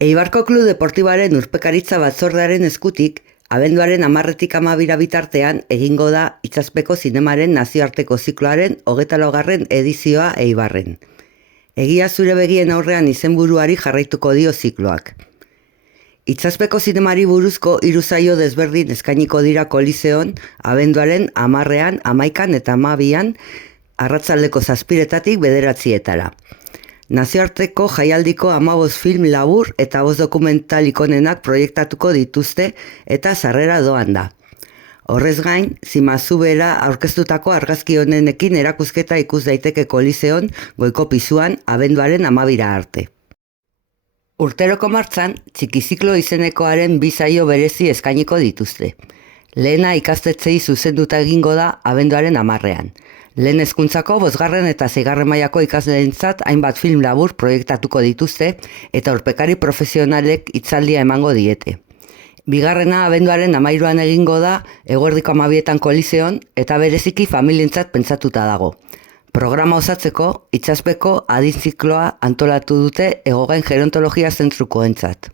Eibarko Klub Deportiboaren urpekaritza batzordearen eskutik, abenduaren 10-tik 12 bitartean egingo da Itsaspeko zinemaren nazioarteko zikloaren 28. edizioa Eibarren. Egia zure begien aurrean izenburuari jarraituko dio zikloak. Itsaspeko zinemari buruzko 3 saio desberdin eskainiko dira Koliseon, abenduaren 10, 11 eta 12 arratsaldeko 7:00 9:00. Nazioarteko jaialdiko 15 film labur eta 5 dokumental ikonenak proiektatuko dituzte eta sarrera doan da. Horrez gain, Zimazubera aurkeztutako argazki honenekin erakusketa ikus daiteke Koliseon goiko pisuan abenduaren 12 arte. Urteroko martxan, Txikiziklo izenekoaren 2 saio berezi eskainiko dituzte. Lehena ikastetxeei zuzenduta egingo da abenduaren 10. Lehen hezkuntzako 5. eta 6. mailako ikasleentzat hainbat film labur proiektatuko dituzte eta urpekari profesionalek hitzaldia emango diete. Bigarrena abenduaren 13 egingo da eguerdiko 12 Koliseon eta bereziki familientzat pentsatuta dago. Programa osatzeko Itsaspeko adin zikloa antolatu dute Egogen Gerontologia Zentrukoentzat.